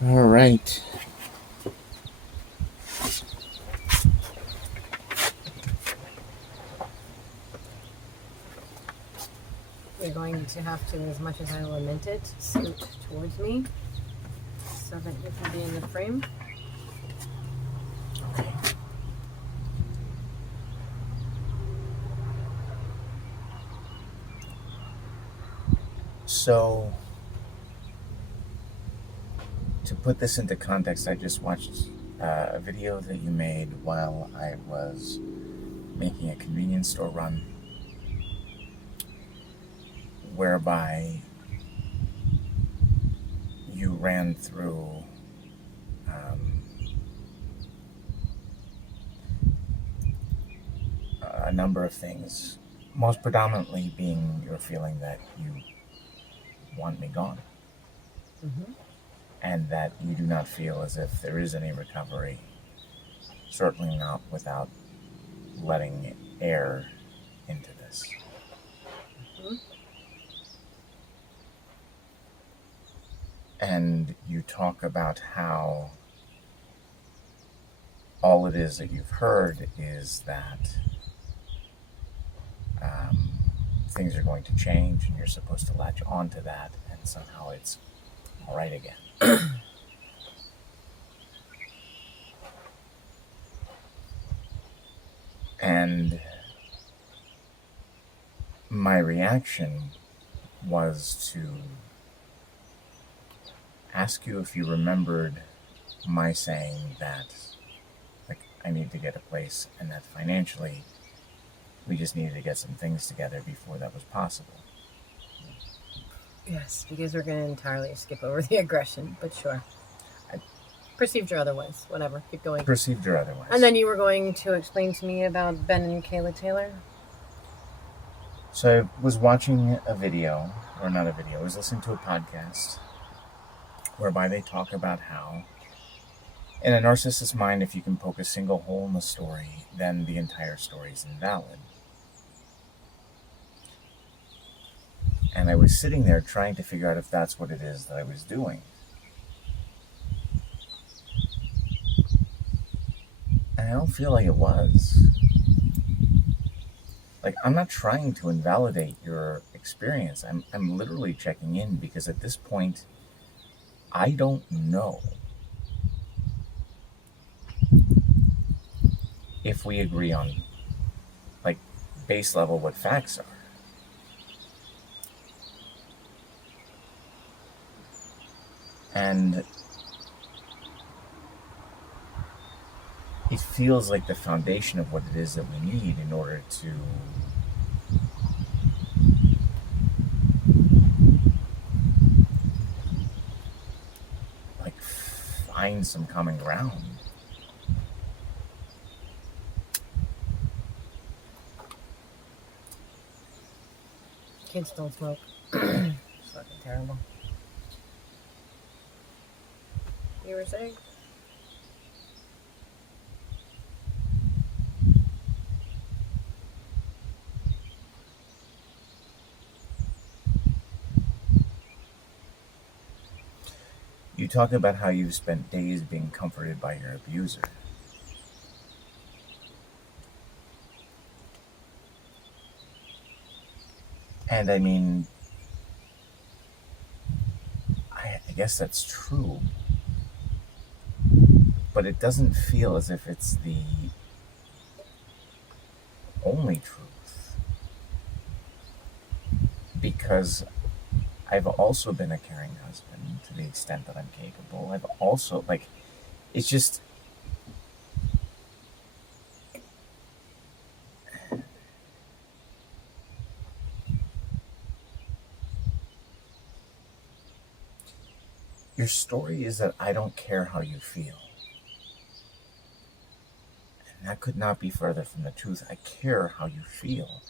All right. You're going to have to, as much as I lament it, scoot towards me so that you can be in the frame. Okay. So, to put this into context, I just watched a video that you made while I was making a convenience store run, whereby you ran through a number of things, most predominantly being your feeling that you want me gone, and that you do not feel as if there is any recovery, certainly not without letting air into this. And you talk about how all it is that you've heard is that things are going to change and you're supposed to latch on to that and somehow it's all right again. And my reaction was to ask you if you remembered my saying that, like, I need to get a place and that financially we just needed to get some things together before that was possible. Yes, because we're going to entirely skip over the aggression, but sure. Perceived or otherwise, whatever. Keep going. Perceived or otherwise. And then you were going to explain to me about Ben and Kayla Taylor? So I was watching a video, or not a video, I was listening to a podcast whereby they talk about how in a narcissist's mind, if you can poke a single hole in the story, then the entire story is invalid. And I was sitting there trying to figure out if that's what it is that I was doing. And I don't feel like it was. Like, I'm not trying to invalidate your experience. I'm literally checking in because at this point, I don't know if we agree on, like, base level what facts are. And it feels like the foundation of what it is that we need in order to like find some common ground. Kids don't smoke. It's fucking terrible. You were saying? You talk about how you've spent days being comforted by your abuser. And I mean, I guess that's true. But it doesn't feel as if it's the only truth. Because I've also been a caring husband to the extent that I'm capable. I've also, like, it's just, your story is that I don't care how you feel. And that could not be further from the truth. I care how you feel.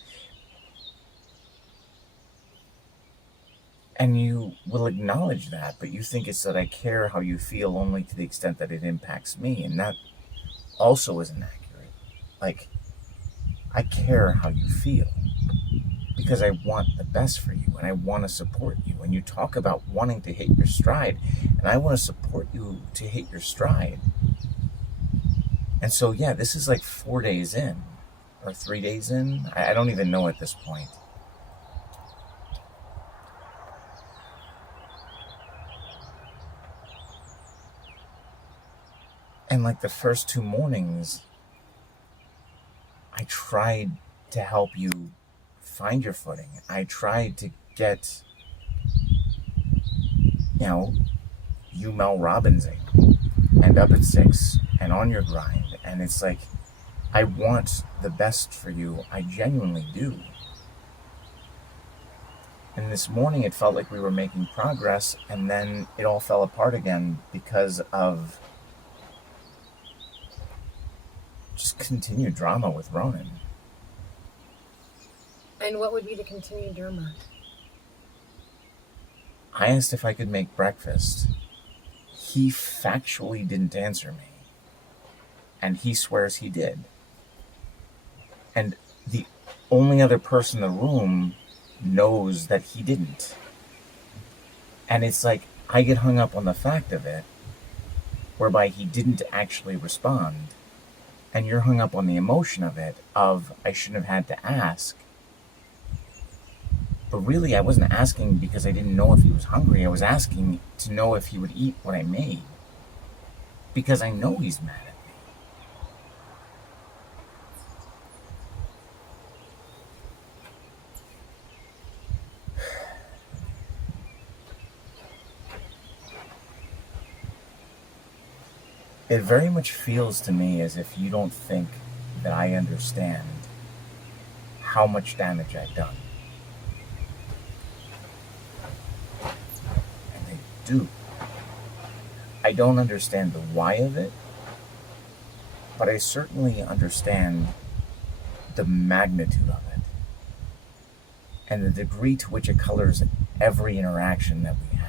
And you will acknowledge that, but you think it's that I care how you feel only to the extent that it impacts me, and that also isn't accurate. Like, I care how you feel. because I want the best for you and I want to support you. And you talk about wanting to hit your stride, and I want to support you to hit your stride. And so, yeah, this is like 4 days in or 3 days in. I don't even know at this point. And like the first 2 mornings, I tried to help you find your footing. I tried to get, you Mel Robbinsing and up at 6 and on your grind. And it's like, I want the best for you. I genuinely do. And this morning it felt like we were making progress, and then it all fell apart again because of just continued drama with Ronan. And what would be the continued drama? I asked if I could make breakfast. He factually didn't answer me. And he swears he did. And the only other person in the room knows that he didn't. And it's like, I get hung up on the fact of it, whereby he didn't actually respond. And you're hung up on the emotion of it, of I shouldn't have had to ask. But really, I wasn't asking because I didn't know if he was hungry. I was asking to know if he would eat what I made. Because I know he's mad at me. It very much feels to me as if you don't think that I understand how much damage I've done. And I do. I don't understand the why of it, but I certainly understand the magnitude of it and the degree to which it colors every interaction that we have.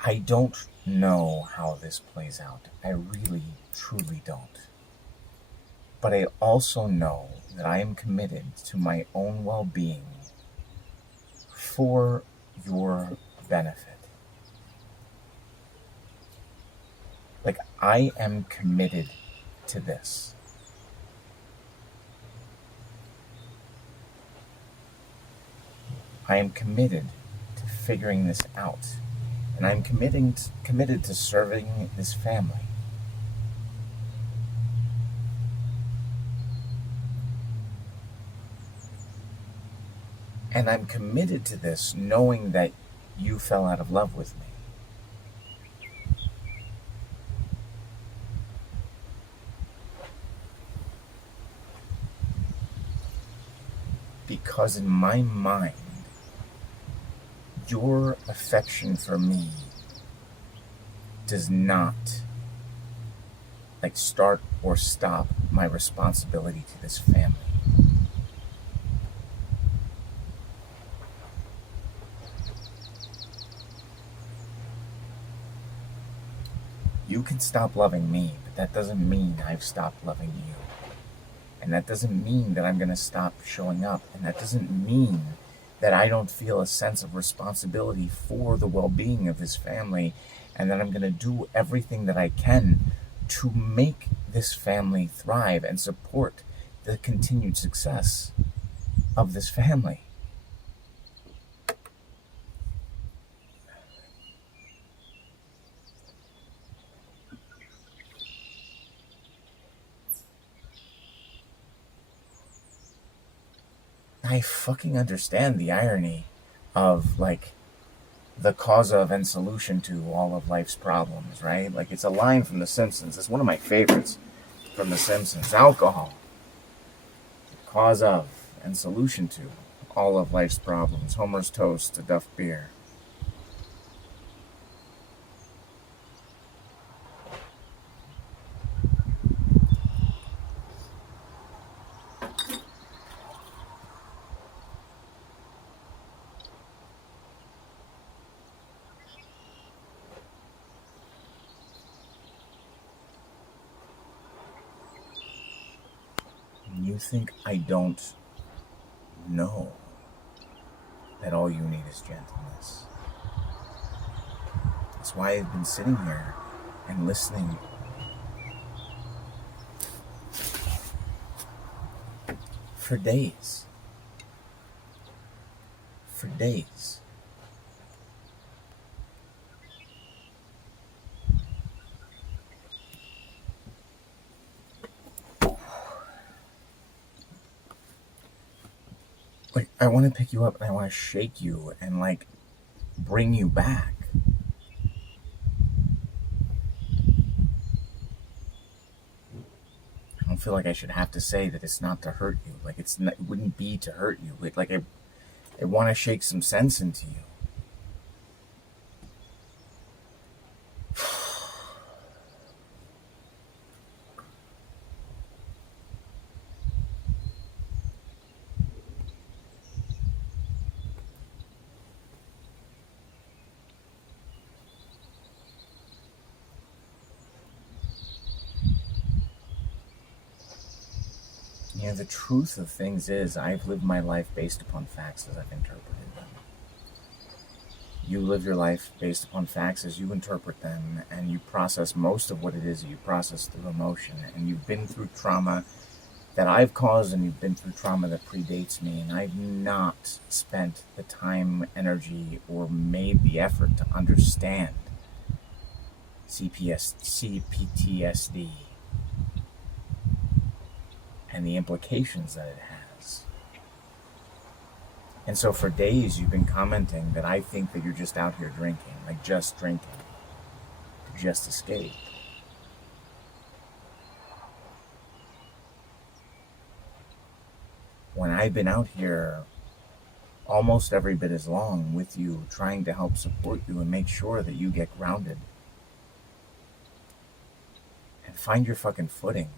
I don't know how this plays out. I really, truly don't. But I also know that I am committed to my own well-being for your benefit. Like, I am committed to this. I am committed to figuring this out. And I'm committed to serving this family. And I'm committed to this knowing that you fell out of love with me. Because in my mind, your affection for me does not start or stop my responsibility to this family. You can stop loving me, but that doesn't mean I've stopped loving you. And that doesn't mean that I'm going to stop showing up. And that doesn't mean that I don't feel a sense of responsibility for the well-being of this family, and that I'm going to do everything that I can to make this family thrive and support the continued success of this family. I fucking understand the irony of the cause of and solution to all of life's problems, right? It's a line from The Simpsons. It's one of my favorites from The Simpsons. Alcohol, the cause of and solution to all of life's problems. Homer's toast to Duff beer. you think I don't know that all you need is gentleness? That's why I've been sitting here and listening for days. For days. Like, I want to pick you up and I want to shake you and, like, bring you back. I don't feel like I should have to say that it's not to hurt you. Like, it wouldn't be to hurt you. Like I want to shake some sense into you. You know, the truth of things is, I've lived my life based upon facts as I've interpreted them. You live your life based upon facts as you interpret them, and you process most of what it is that you process through emotion. And you've been through trauma that I've caused, and you've been through trauma that predates me, and I've not spent the time, energy, or made the effort to understand CPTSD and the implications that it has. And so for days you've been commenting that I think that you're just out here drinking, like just drinking, to just escape. When I've been out here almost every bit as long with you, trying to help support you and make sure that you get grounded and find your fucking footing.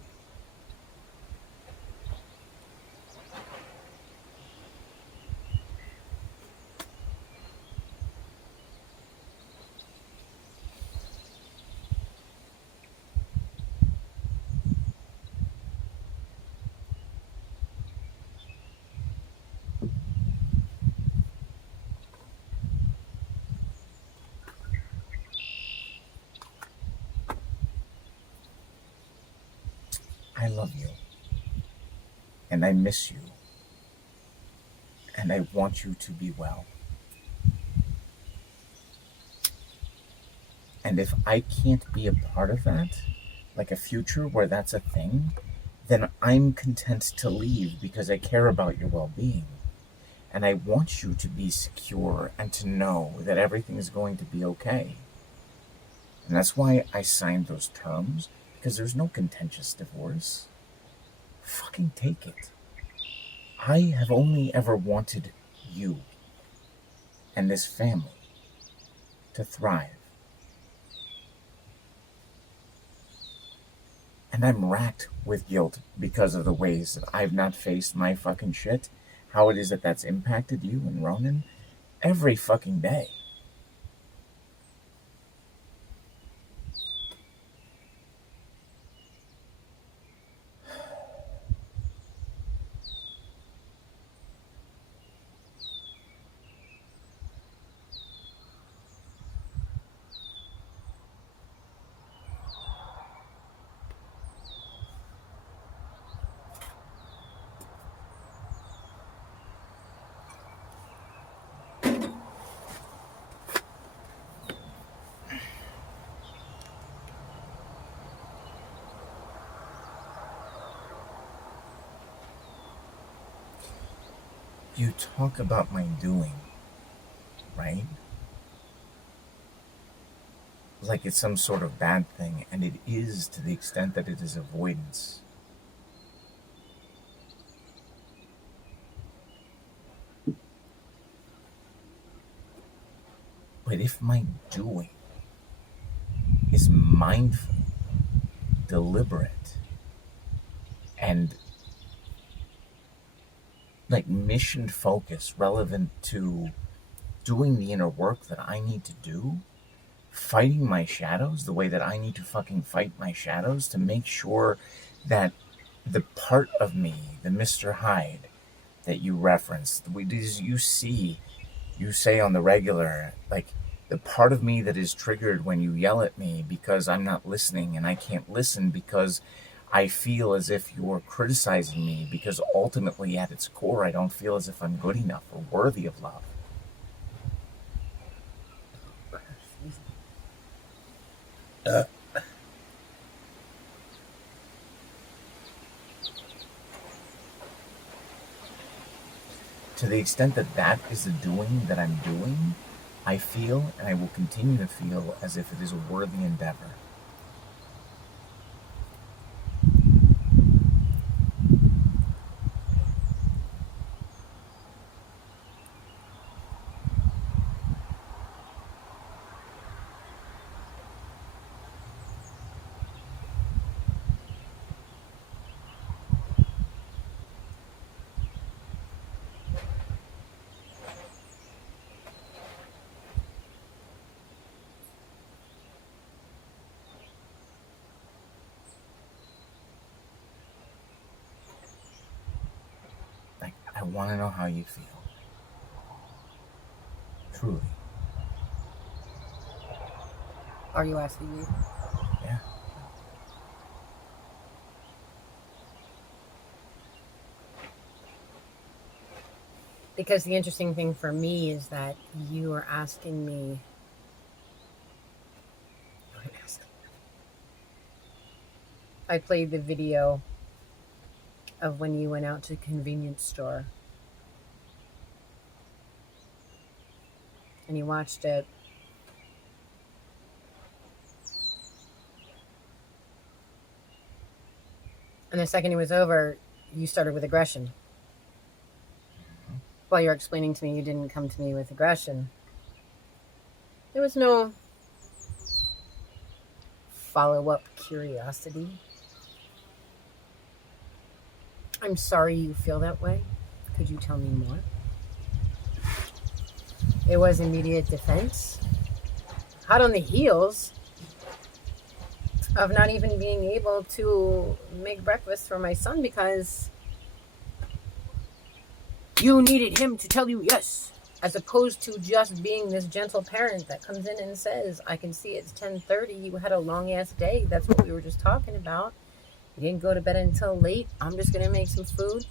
I love you, and I miss you, and I want you to be well. And if I can't be a part of that, like a future where that's a thing, then I'm content to leave because I care about your well-being. And I want you to be secure and to know that everything is going to be okay. And that's why I signed those terms, because there's no contentious divorce. Fucking take it. I have only ever wanted you and this family to thrive. And I'm racked with guilt because of the ways that I've not faced my fucking shit, how it is that that's impacted you and Ronan every fucking day. You talk about my doing, right? Like it's some sort of bad thing, and it is to the extent that it is avoidance. But if my doing is mindful, deliberate, and like mission focused, relevant to doing the inner work that I need to do, fighting my shadows the way that I need to fucking fight my shadows to make sure that the part of me, the Mr. Hyde that you referenced, you say on the regular, like, the part of me that is triggered when you yell at me because I'm not listening, and I can't listen because I feel as if you're criticizing me, because ultimately at its core I don't feel as if I'm good enough or worthy of love. To the extent that that is the doing that I'm doing, I feel, and I will continue to feel, as if it is a worthy endeavor. I want to know how you feel. Truly. Are you asking me? Yeah. Because the interesting thing for me is that you are asking me. I played the video of when you went out to the convenience store. And you watched it. And the second it was over, you started with aggression. While you're explaining to me you didn't come to me with aggression. There was no follow-up curiosity. I'm sorry you feel that way. Could you tell me more? It was immediate defense. Hot on the heels of not even being able to make breakfast for my son because you needed him to tell you yes, as opposed to just being this gentle parent that comes in and says, I can see it's 10:30, you had a long ass day, that's what we were just talking about, you didn't go to bed until late, I'm just gonna make some food,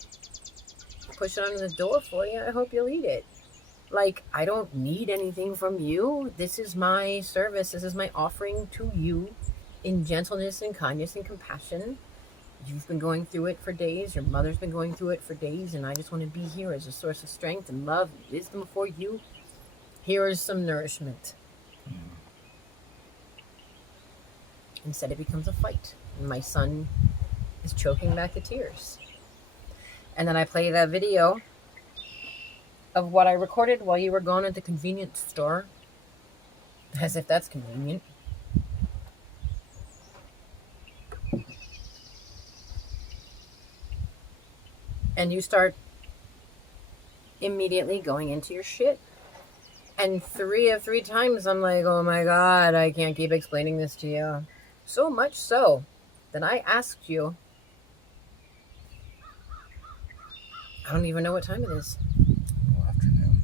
push it under the door for you, I hope you'll eat it. Like, I don't need anything from you. This is my service, this is my offering to you in gentleness and kindness and compassion. You've been going through it for days. Your mother's been going through it for days. And I just want to be here as a source of strength and love and wisdom for you. Here is some nourishment. Instead, it becomes a fight. And my son is choking back the tears. And then I play that video of what I recorded while you were gone at the convenience store. As if that's convenient. And you start immediately going into your shit. And three times I'm like, oh my God, I can't keep explaining this to you. So much so that I asked you, I don't even know what time it is. Well, afternoon.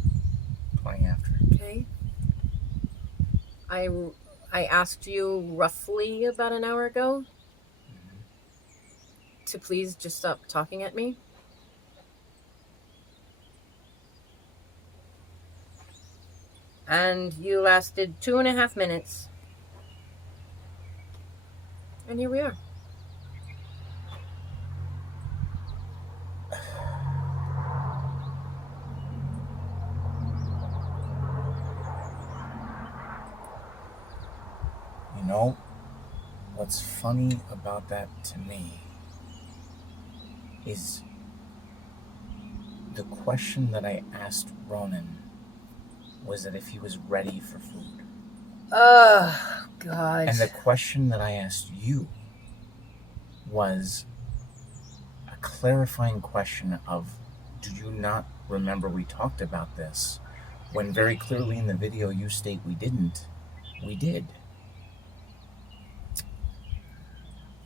Playing after. Okay. I asked you roughly about an hour ago to please just stop talking at me. And you lasted 2.5 minutes. And here we are. You know, what's funny about that to me is the question that I asked Ronan was that if he was ready for food. Oh, God. And the question that I asked you was a clarifying question of, do you not remember we talked about this? When very clearly in the video you state we didn't. We did.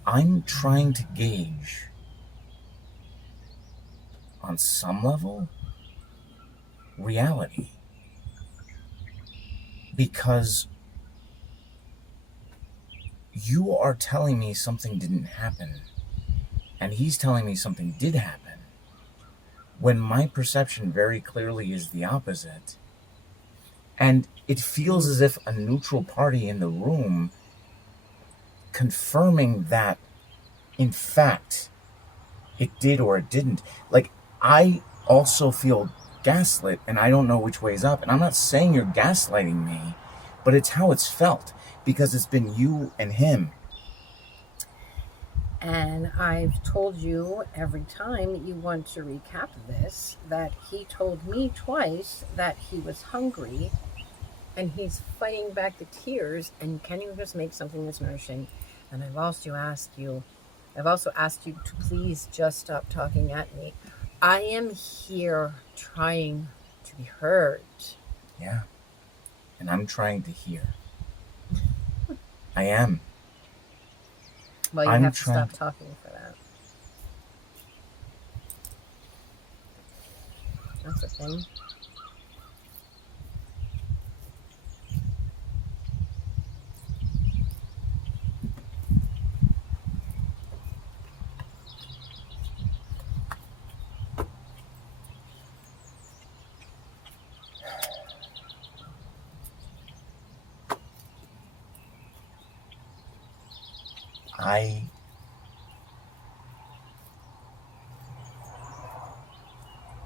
I'm trying to gauge on some level, reality. Because you are telling me something didn't happen, and he's telling me something did happen, when my perception very clearly is the opposite. And it feels as if a neutral party in the room confirming that, in fact, it did or it didn't. Like, I also feel gaslit, and I don't know which way's up. And I'm not saying you're gaslighting me, but it's how it's felt, because it's been you and him. And I've told you every time you want to recap this that he told me twice that he was hungry, and he's fighting back the tears, and can you just make something that's nourishing? And I've also asked you to please just stop talking at me. I am here trying to be heard. Yeah. And I'm trying to hear. I am. Well, you have to stop talking for that. That's the thing.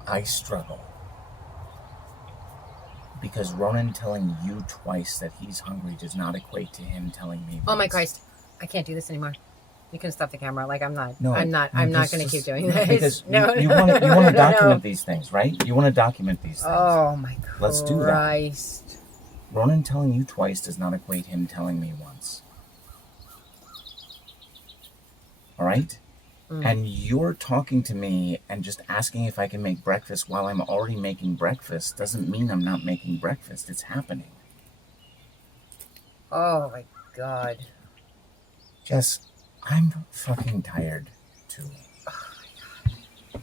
I struggle. Because Ronan telling you twice that he's hungry does not equate to him telling me. Oh my Christ. I can't do this anymore. You can stop the camera. Like, I'm not going to keep doing this. Because you want to document these things, right? You want to document these things. Oh my Christ. Let's do that. Ronan telling you twice does not equate him telling me once. All right? And you're talking to me and just asking if I can make breakfast while I'm already making breakfast doesn't mean I'm not making breakfast. It's happening. Oh my God. Jess, I'm fucking tired too. Oh my God.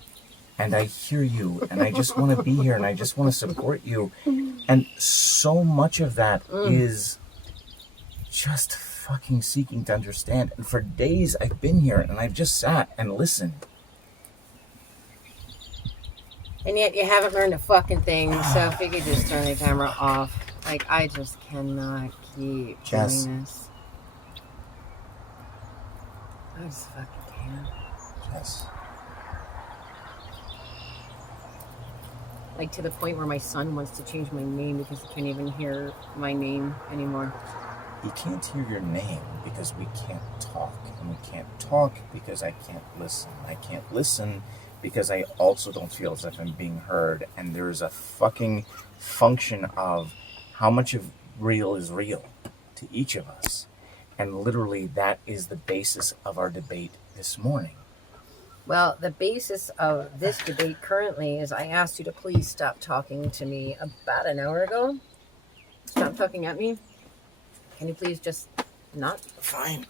And I hear you, and I just want to be here, and I just want to support you. And so much of that is just fucking seeking to understand. And for days I've been here and I've just sat and listened. And yet you haven't learned a fucking thing. So if you could just turn the camera off. Like, I just cannot keep doing this. I just fucking can't. Jess. Like, to the point where my son wants to change my name because he can't even hear my name anymore. He can't hear your name because we can't talk. And we can't talk because I can't listen. I can't listen because I also don't feel as if I'm being heard. And there's a fucking function of how much of real is real to each of us. And literally that is the basis of our debate this morning. Well, the basis of this debate currently is I asked you to please stop talking to me about an hour ago. Stop talking at me. Can you please just not? Fine.